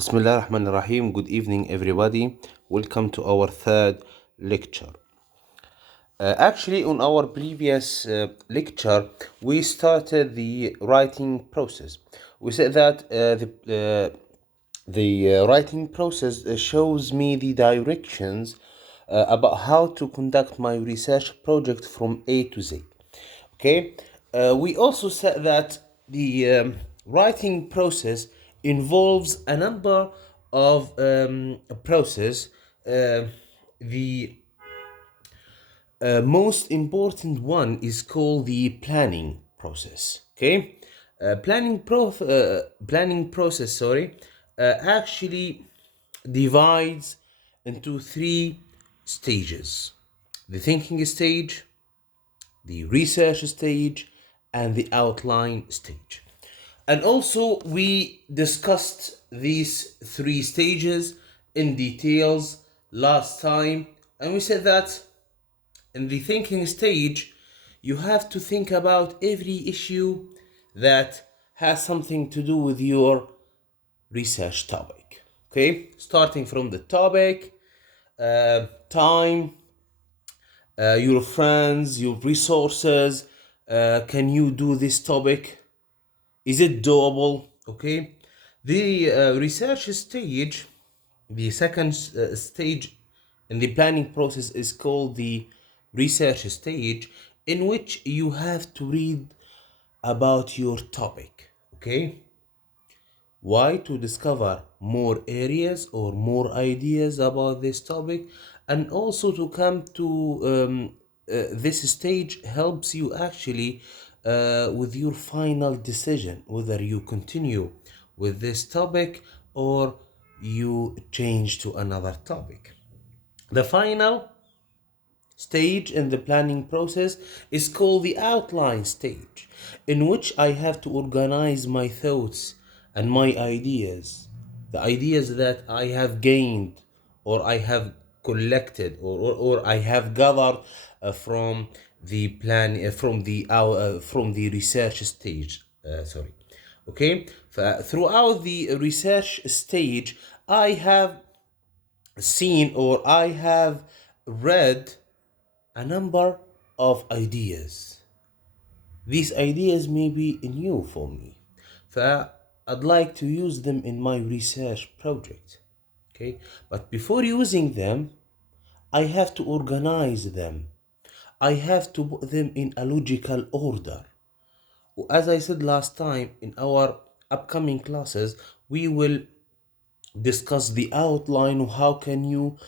Bismillah ar-Rahman ar-Rahim. Good evening, everybody. Welcome to our third lecture. Actually, on our previous lecture, we started the writing process. We said that the writing process shows me the directions about how to conduct my research project from A to Z. Okay, we also said that the writing process involves a number of process. The most important one is called the planning process. Okay, planning process. Sorry, actually divides into three stages: the thinking stage, the research stage, and the outline stage. And also we discussed these three stages in details last time, and we said that in the thinking stage you have to think about every issue that has something to do with your research topic. Okay, starting from the topic, time, your friends, your resources. Can you do this topic? Is it doable? Okay. The research stage, the second stage in the planning process, is called the research stage, in which you have to read about your topic. Okay. Why? To discover more areas or more ideas about this topic, and also to come to this stage helps you actually with your final decision whether you continue with this topic or you change to another topic. The final stage in the planning process is called the outline stage, in which I have to organize my thoughts and my ideas, the ideas that I have gained or I have collected or I have gathered from the plan from the research stage. Sorry. Okay. Throughout the research stage, I have seen or I have read a number of ideas. These ideas may be new for me. I'd like to use them in my research project. Okay, but before using them, I have to organize them. I have to put them in a logical order. As I said last time, in our upcoming classes, we will discuss the outline of how can you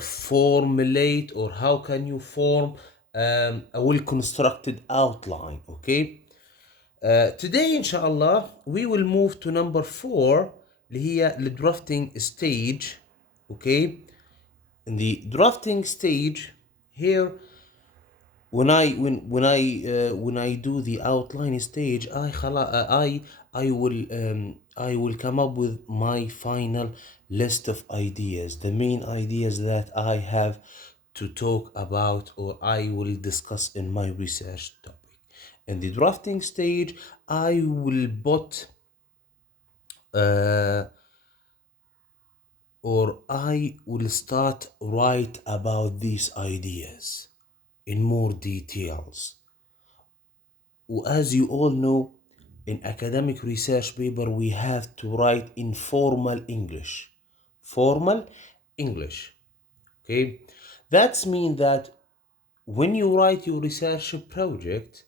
formulate or how can you form a well-constructed outline. Okay, today inshallah we will move to number 4 اللي هي الدرافتنج stage. Okay, in the drafting stage here, when I do the outline stage, I will come up with my final list of ideas, the main ideas that I have to talk about or I will discuss in my research topic. In the drafting stage, I will put or I will start write about these ideas in more details. As you all know, in academic research paper, we have to write in formal English. Formal English. Okay? That's mean that when you write your research project,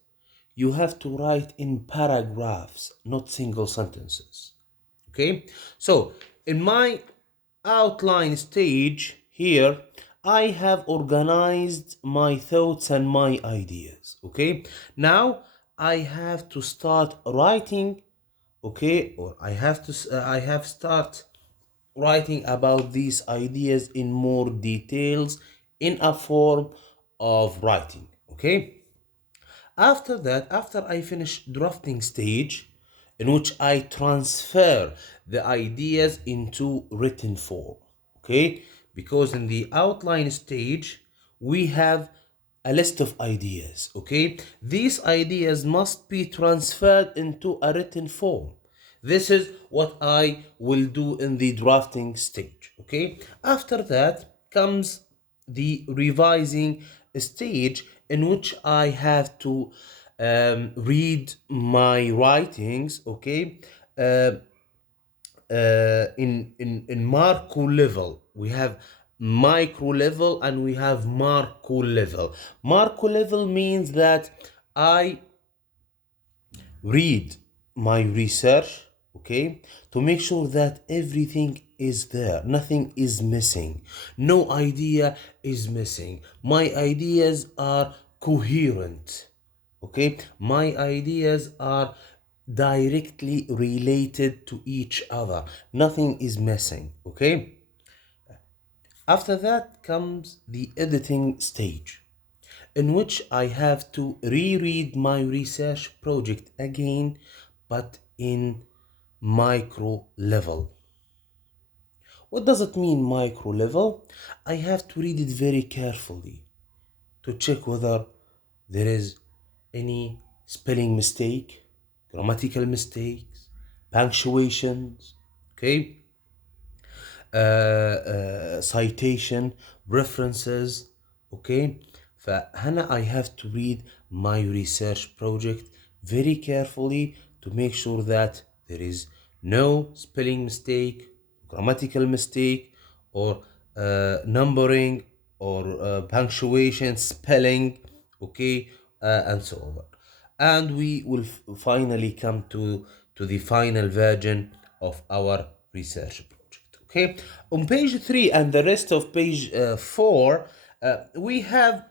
you have to write in paragraphs, not single sentences. Okay? So, in my outline stage here, I have organized my thoughts and my ideas. Okay, now I have to start writing. Okay, or I have start writing about these ideas in more details in a form of writing. Okay, after that, after I finish drafting stage, in which I transfer the ideas into written form. Okay, because in the outline stage we have a list of ideas. Okay, these ideas must be transferred into a written form. This is what I will do in the drafting stage. Okay. After that comes the revising stage, in which I have to read my writings. Okay. Uh, in macro level, we have micro level and we have macro level. Macro level means that I read my research, okay, to make sure that everything is there, nothing is missing, no idea is missing, my ideas are coherent, okay, my ideas are directly related to each other, nothing is missing, okay. After that comes the editing stage, in which I have to reread my research project again, but in micro level. What does it mean, micro level? I have to read it very carefully to check whether there is any spelling mistake, grammatical mistakes, punctuations, okay, citation, references, okay. فهنا I have to read my research project very carefully to make sure that there is no spelling mistake, grammatical mistake, or numbering, or punctuation, spelling, okay, and so on. And we will finally come to the final version of our research project. Okay, on page 3 and the rest of page 4, we have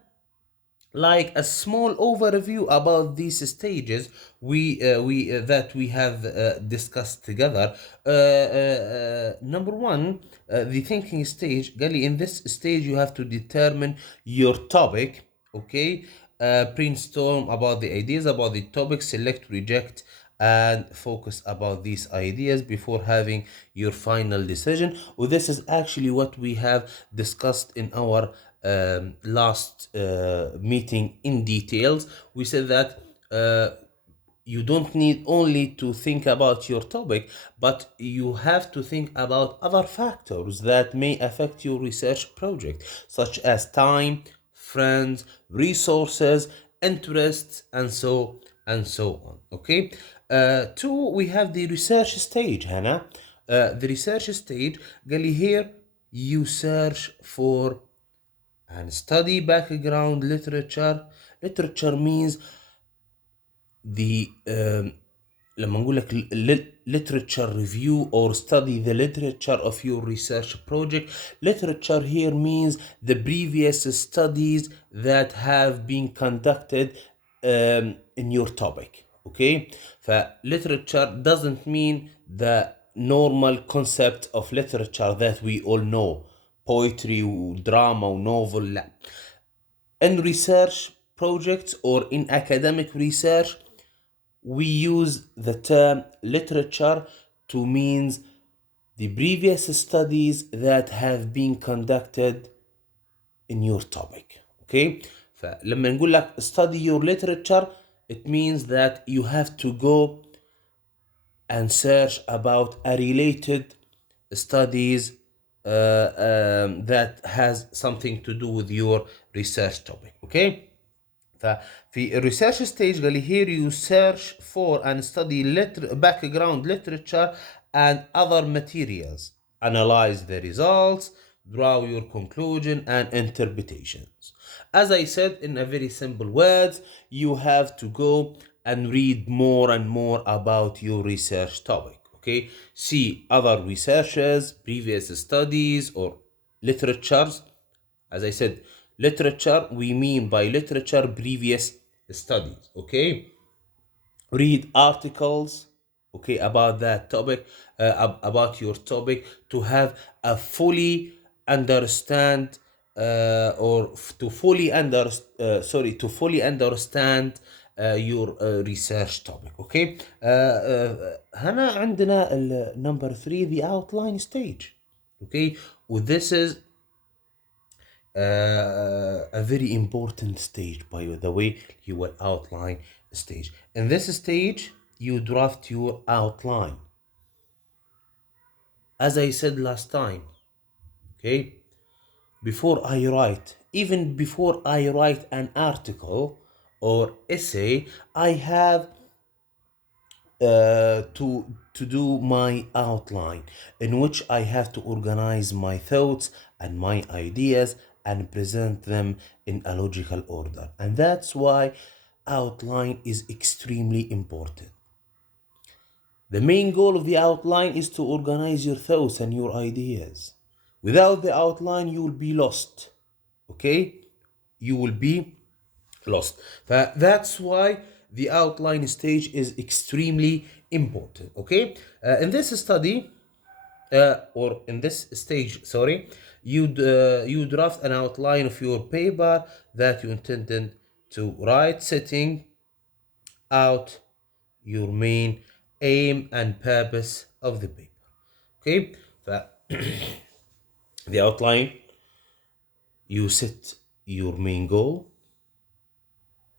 like a small overview about these stages we that we have discussed together. Number one, the thinking stage. Gali, in this stage you have to determine your topic, okay, brainstorm about the ideas about the topic, select, reject, and focus about these ideas before having your final decision. Well, this is actually what we have discussed in our last meeting in details. We said that you don't need only to think about your topic, but you have to think about other factors that may affect your research project, such as time, friends, resources, interests, and so on. Okay. Two, we have the research stage, Hannah. The research stage, Gali, here you search for and study background literature. Literature means the لما نقول لك literature review or study the literature of your research project. Literature here means the previous studies that have been conducted in your topic. Okay, literature doesn't mean the normal concept of literature that we all know, poetry drama novel. لا. In research projects or in academic research, we use the term literature to means the previous studies that have been conducted in your topic. Okay, فلما نقول لك study your literature, it means that you have to go and search about a related studies that has something to do with your research topic. Okay. ففي الريسيرش ستيج قال لي here you search for and study background literature and other materials, analyze the results, draw your conclusion and interpretations. As I said, in a very simple words, you have to go and read more and more about your research topic. Okay, see other researchers, previous studies or literatures. As I said, literature, we mean by literature previous studies. Okay, read articles, okay, about that topic, about your topic, to have a fully understand or to fully under sorry to fully understand your research topic. Okay. هنا عندنا number 3, the outline stage. Okay, well, this is a very important stage, by the way. You will outline stage. In this stage, you draft your outline. As I said last time, okay, before I write, even before I write an article or essay, I have to do my outline, in which I have to organize my thoughts and my ideas and present them in a logical order. And that's why outline is extremely important. The main goal of the outline is to organize your thoughts and your ideas. Without the outline, you will be lost. Okay? You will be lost. That's why the outline stage is extremely important. Okay? In this study, or in this stage, sorry, you draft an outline of your paper that you intended to write, setting out your main aim and purpose of the paper. Okay, the outline, you set your main goal,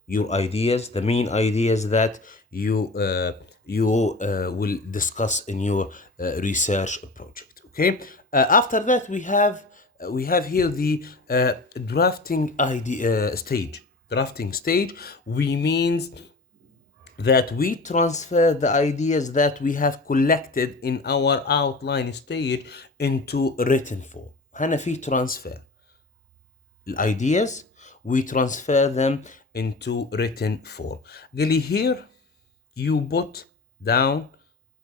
your ideas, the main ideas that you will discuss in your research project. Okay, after that we have here the drafting idea stage. Drafting stage, we means that we transfer the ideas that we have collected in our outline stage into written form. هنا في transfer ideas, we transfer them into written form. قال لي here you put down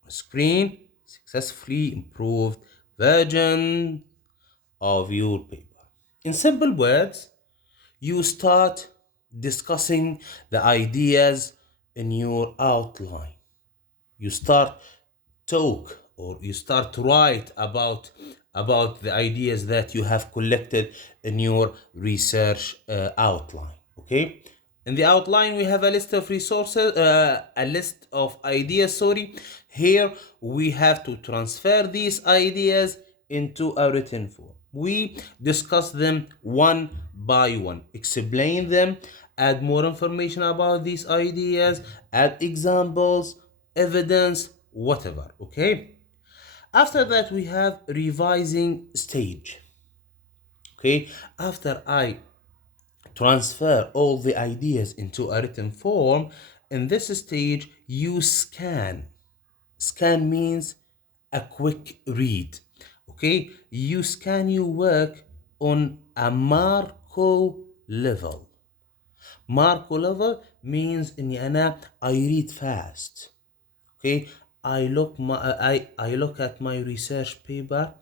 a screen successfully improved version of your paper. In simple words, you start discussing the ideas in your outline. You start talk, or you start to write about the ideas that you have collected in your research outline. Okay, in the outline we have a list of resources, a list of ideas, sorry. Here we have to transfer these ideas into a written form. We discuss them one by one, explain them, add more information about these ideas, add examples, evidence, whatever. Okay, after that we have revising stage. Okay, after I transfer all the ideas into a written form, in this stage you scan. Scan means a quick read. Okay, you scan your work on a Marco level. Marco level means اني انا I read fast. Okay, I look at my research paper,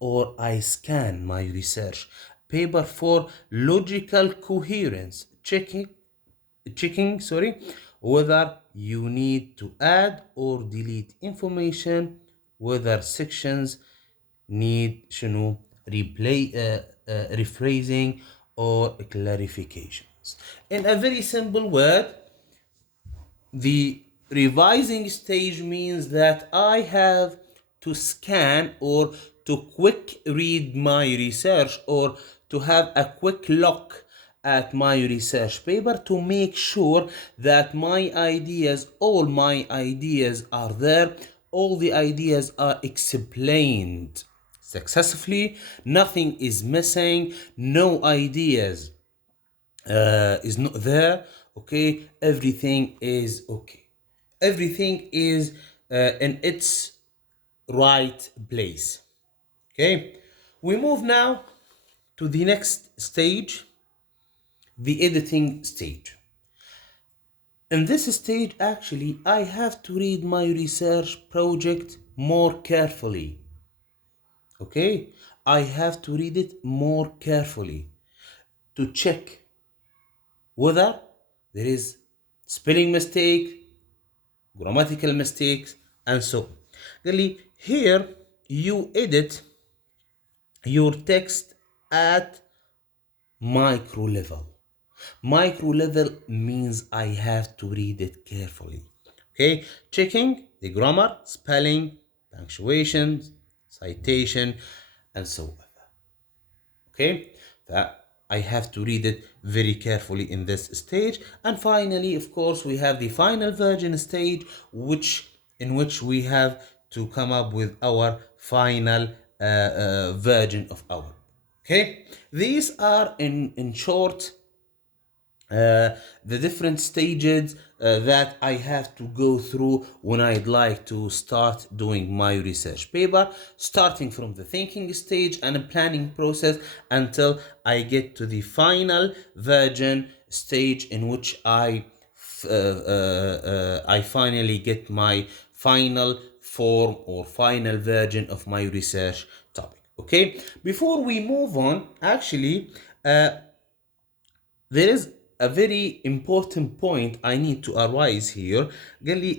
or I scan my research paper for logical coherence, checking, sorry, whether you need to add or delete information, whether sections need شنو replay, rephrasing or clarifications. In a very simple word, the revising stage means that I have to scan or to quick read my research, or to have a quick look at my research paper to make sure that my ideas, all my ideas are there, all the ideas are explained successfully, nothing is missing, no ideas is not there. Okay, everything is okay, everything is in its right place. Okay, we move now to the next stage, the editing stage. In this stage, actually, I have to read my research project more carefully. Okay, I have to read it more carefully to check whether there is spelling mistake, grammatical mistakes, and so on. Really, here you edit your text at micro level. Micro level means I have to read it carefully. Okay, checking the grammar, spelling, punctuations, citation, and so on. Okay, that I have to read it very carefully in this stage. And finally, of course, we have the final version stage, in which we have to come up with our final version of our. Okay, these are in short the different stages that I have to go through when I'd like to start doing my research paper, starting from the thinking stage and a planning process until I get to the final version stage in which I finally get my final form or final version of my research topic. Okay, before we move on, actually, there is a very important point I need to arise here. Gali,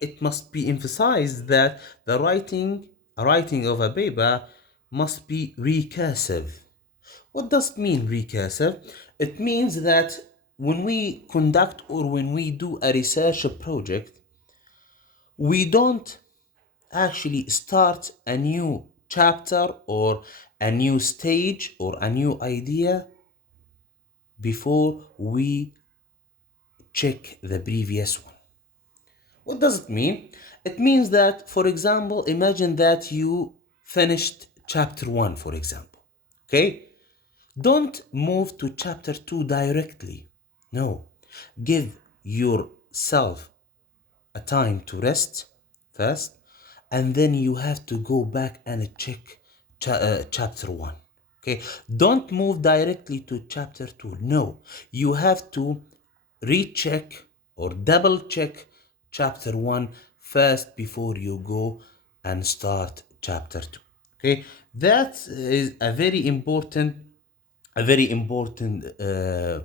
it must be emphasized that the writing of a paper must be recursive. What does it mean recursive? It means that when we conduct or when we do a research project, we don't actually start a new chapter or a new stage or a new idea before we check the previous one. What does it mean? It means that, for example, imagine that you finished chapter 1, for example. Okay? Don't move to chapter 2 directly. No. Give yourself a time to rest first, and then you have to go back and check chapter 1. Okay, don't move directly to chapter 2. No, you have to recheck or double check chapter 1 first before you go and start chapter 2. Okay, that is a very important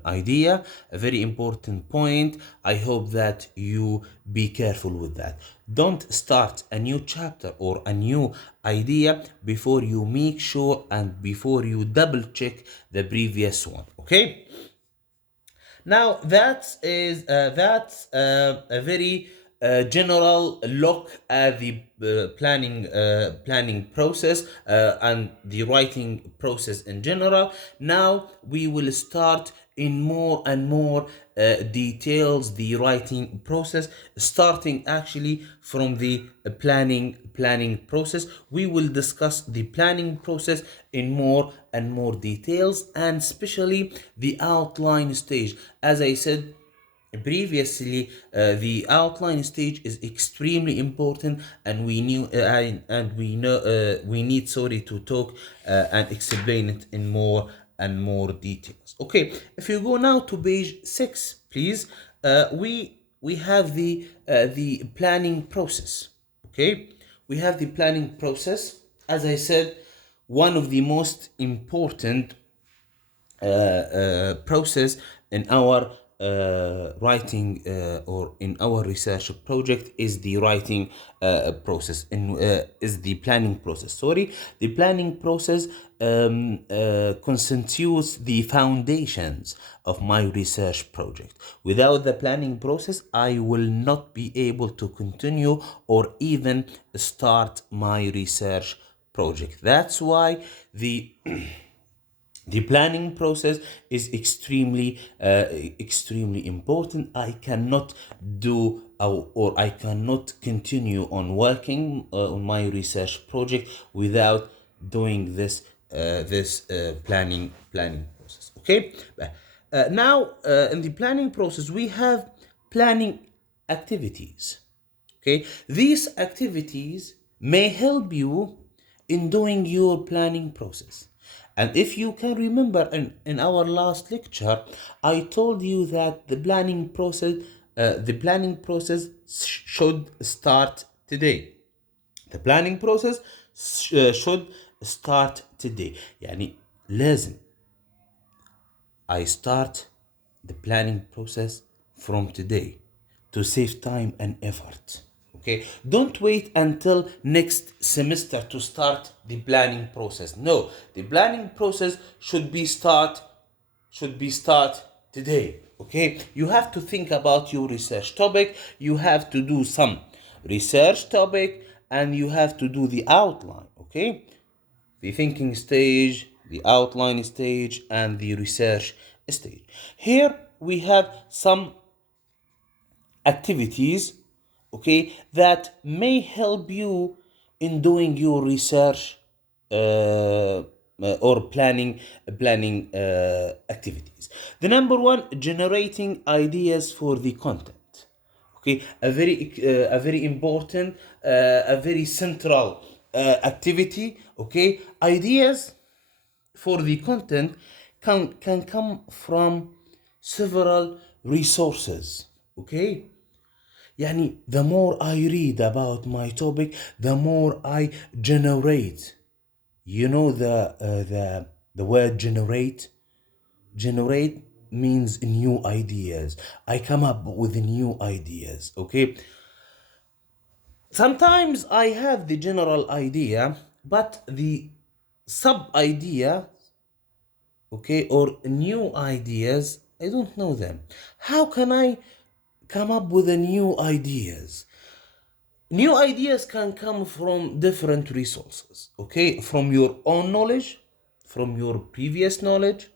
idea, a very important point. I hope that you be careful with that. Don't start a new chapter or a new idea before you make sure and before you double check the previous one. Okay? Now that's a very general look at the planning process and the writing process in general. Now we will start in more and more details the writing process, starting actually from the planning process. We will discuss the planning process in more and more details, and especially the outline stage. As I said previously, the outline stage is extremely important, and we know we need, sorry, to talk and explain it in more and more details. Okay, if you go now to page 6, please, we have the planning process. Okay, we have the planning process. As I said, one of the most important process in our writing or in our research project is the writing process, is the planning process, sorry. The planning process constitutes the foundations of my research project. Without the planning process, I will not be able to continue or even start my research project. That's why the planning process is extremely important. I cannot do or I cannot continue on working on my research project without doing this planning process. Okay. Now in the planning process we have planning activities. Okay, these activities may help you in doing your planning process. And if you can remember in our last lecture, I told you that the planning process should start today. The planning process should start today. يعني لازم I start the planning process from today to save time and effort. Okay, don't wait until next semester to start the planning process. No, the planning process should be start today. Okay, you have to think about your research topic, you have to do some research topic, and you have to do the outline. Okay, the thinking stage, the outline stage, and the research stage. Here we have some activities okay, that may help you in doing your research or planning activities. The number one, generating ideas for the content. Okay, a very important, a very central activity. Okay, ideas for the content can come from several resources. Okay, يعني the more I read about my topic, the more I generate. You know the word generate. Generate means new ideas. I come up with new ideas. Okay, sometimes I have the general idea, but the sub idea, okay, or new ideas, I don't know them. How can I come up with a new ideas? New ideas can come from different resources, okay, from your own knowledge, from your previous knowledge,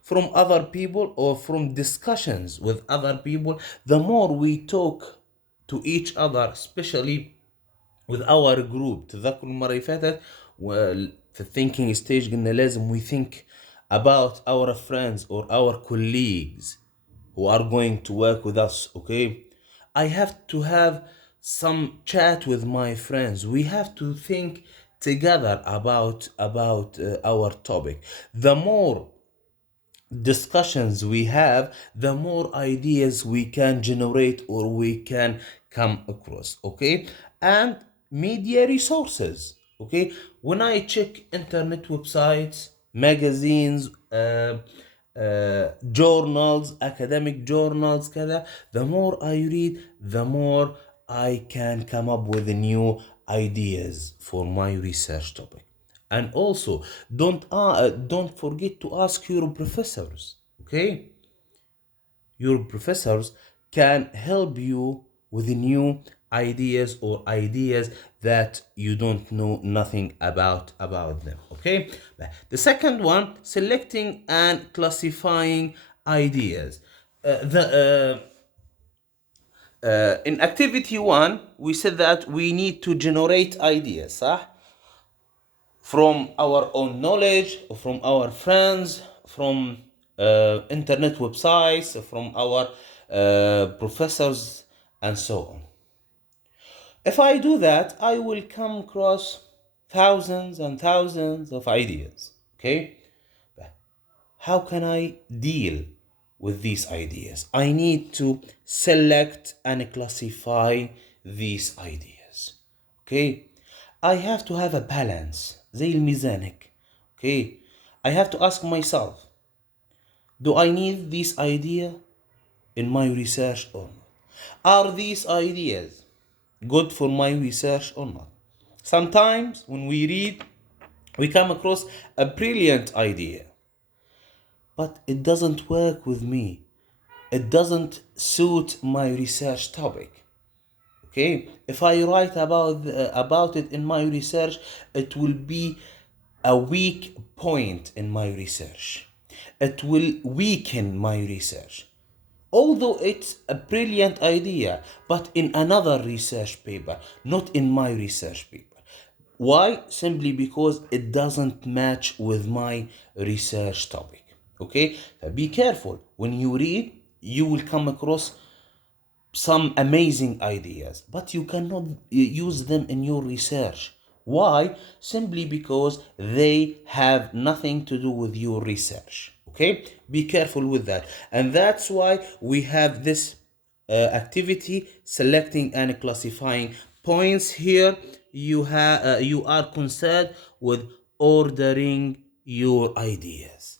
from other people, or from discussions with other people. The more we talk to each other, especially with our group. تذكر المرة اللي فاتت في thinking stage قلنا لازم we think about our friends or our colleagues who are going to work with us. Okay, I have to have some chat with my friends. We have to think together about our topic. The more discussions we have, the more ideas we can generate or we can come across. Okay, and media resources. Okay, when I check internet websites, magazines, journals, academic journals كذا, the more I read, the more I can come up with new ideas for my research topic. And also, don't forget to ask your professors. Okay, your professors can help you with new ideas or ideas that you don't know nothing about them. Okay, the second one, selecting and classifying ideas. The In activity one, we said that we need to generate ideas, صح? From our own knowledge, from our friends, from internet websites, from our professors, and so on. If I do that, I will come across thousands and thousands of ideas. Okay? How can I deal with these ideas? I need to select and classify these ideas. Okay? I have to have a balance. زي الميزانك. Okay? I have to ask myself, do I need this idea in my research or not? Are these ideas good for my research or not? Sometimes when we read, we come across a brilliant idea, but it doesn't work with me. It doesn't suit my research topic. Okay, if I write about it in my research, it will be a weak point in my research. It will weaken my research. Although it's a brilliant idea, but in another research paper, not in my research paper. Why? Simply because it doesn't match with my research topic. Okay, be careful when you read. You will come across some amazing ideas, but you cannot use them in your research. Why? Simply because they have nothing to do with your research. Okay, be careful with that. And that's why we have this activity, selecting and classifying points. Here you are concerned with ordering your ideas.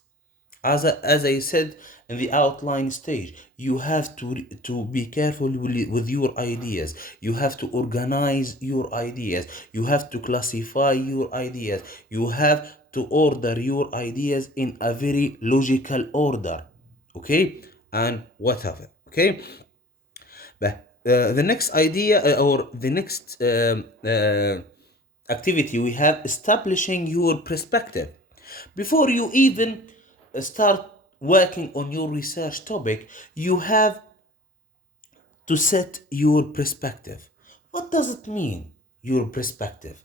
As I said in the outline stage, you have to be careful with your ideas. You have to organize your ideas. You have to classify your ideas. You have to order your ideas in a very logical order. Okay, and whatever. Okay, but the next idea or the next activity we have, establishing your perspective. Before you even start working on your research topic, you have to set your perspective. What does it mean, your perspective?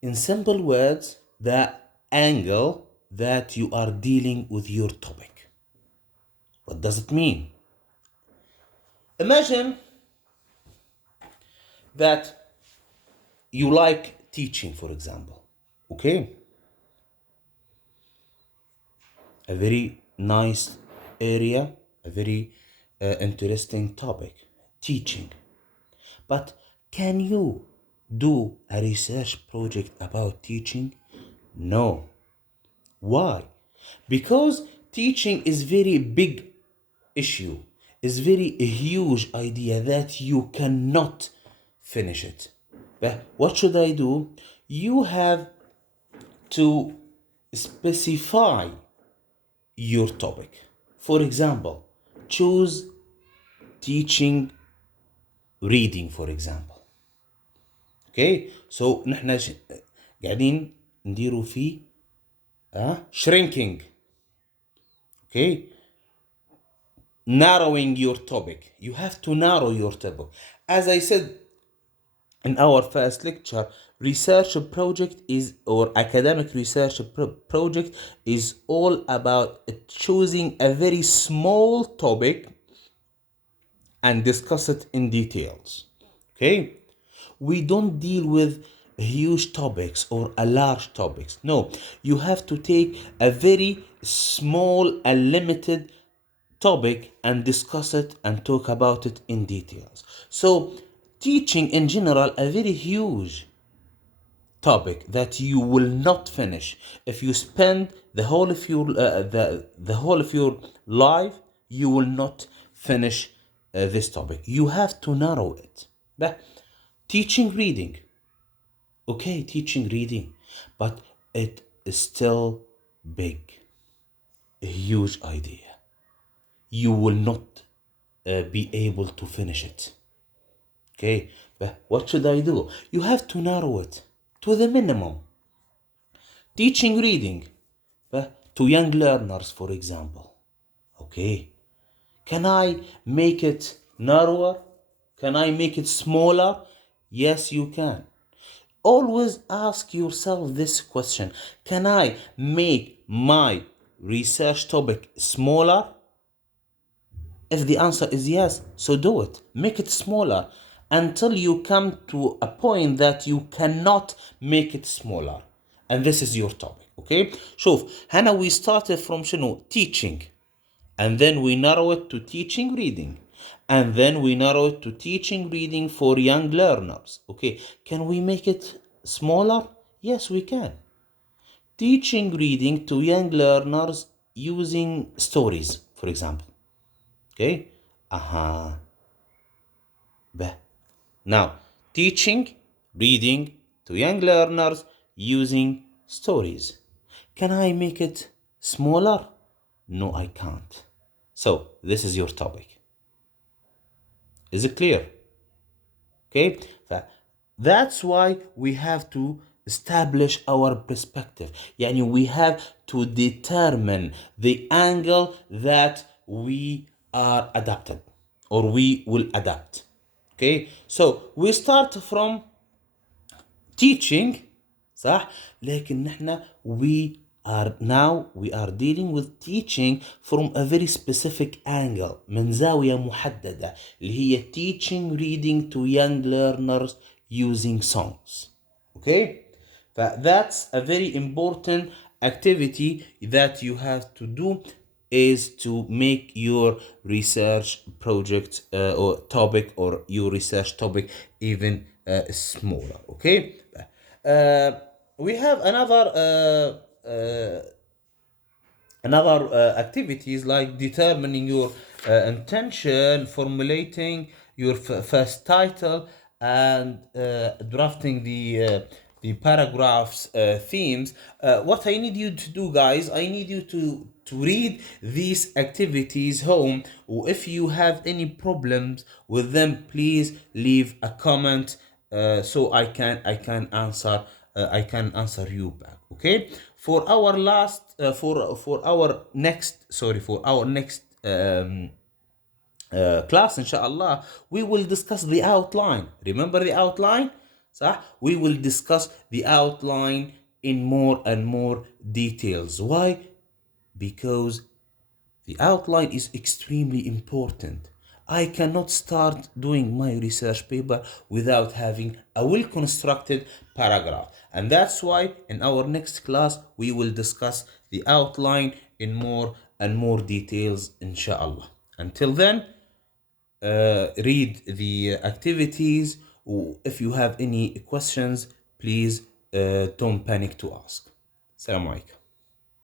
In simple words, the angle that you are dealing with your topic. What does it mean? Imagine that you like teaching, for example. Okay? A very nice area, a very interesting topic, teaching. But can you do a research project about teaching? No. Why? Because teaching is very big issue, is very a huge idea that you cannot finish it. But what should I do? You have to specify your topic. For example, choose teaching reading, for example. Okay, so نحن قاعدين نديروا فيه shrinking. Okay, narrowing your topic. You have to narrow your topic. As I said in our first lecture, research project is, or academic research project is all about choosing a very small topic and discuss it in details. Okay, we don't deal with huge topics or a large topics. No, you have to take a very small and limited topic and discuss it and talk about it in details. So teaching in general a very huge topic that you will not finish. If you spend the whole of your the whole of your life, you will not finish this topic. You have to narrow it. But teaching reading, okay, teaching reading, but it is still big, a huge idea. You will not be able to finish it. Okay, but what should I do? You have to narrow it to the minimum. Teaching reading to young learners, for example. Okay, can I make it narrower? Can I make it smaller? Yes, you can. Always ask yourself this question: can I make my research topic smaller? If the answer is yes, so do it. Make it smaller until you come to a point that you cannot make it smaller. And this is your topic, okay? شوف, هنا we started from شنو? Teaching. And then we narrow it to teaching reading. And then we narrow it to teaching reading for young learners. Okay, can we make it smaller? Yes, we can. Teaching reading to young learners using stories, for example. Okay? Aha. Now, teaching reading to young learners using stories. Can I make it smaller? No, I can't. So, this is your topic. Is it clear? Okay? That's why we have to establish our perspective. Yani we have to determine the angle that we are adapted or we will adapt. Okay? So we start from teaching, صح؟ لكن نحن we are dealing with teaching from a very specific angle, من زاوية محددة اللي هي teaching reading to young learners using songs. Okay? That's a very important activity that you have to do, is to make your research project or topic or your research topic even smaller. Okay? Uh, we have another activities like determining your intention, formulating your first title, and drafting the paragraphs themes. What I need you to do, guys, I need you to read these activities home. If you have any problems with them, please leave a comment so I can answer you back. Okay, for our last for our next class inshallah, we will discuss the outline. Remember the outline? صح? We will discuss the outline in more and more details. Why? Because the outline is extremely important. I cannot start doing my research paper without having a well constructed paragraph. And that's why in our next class we will discuss the outline in more and more details, inshallah. Until then, read the activities. If you have any questions, please don't panic to ask. Assalamu alaikum.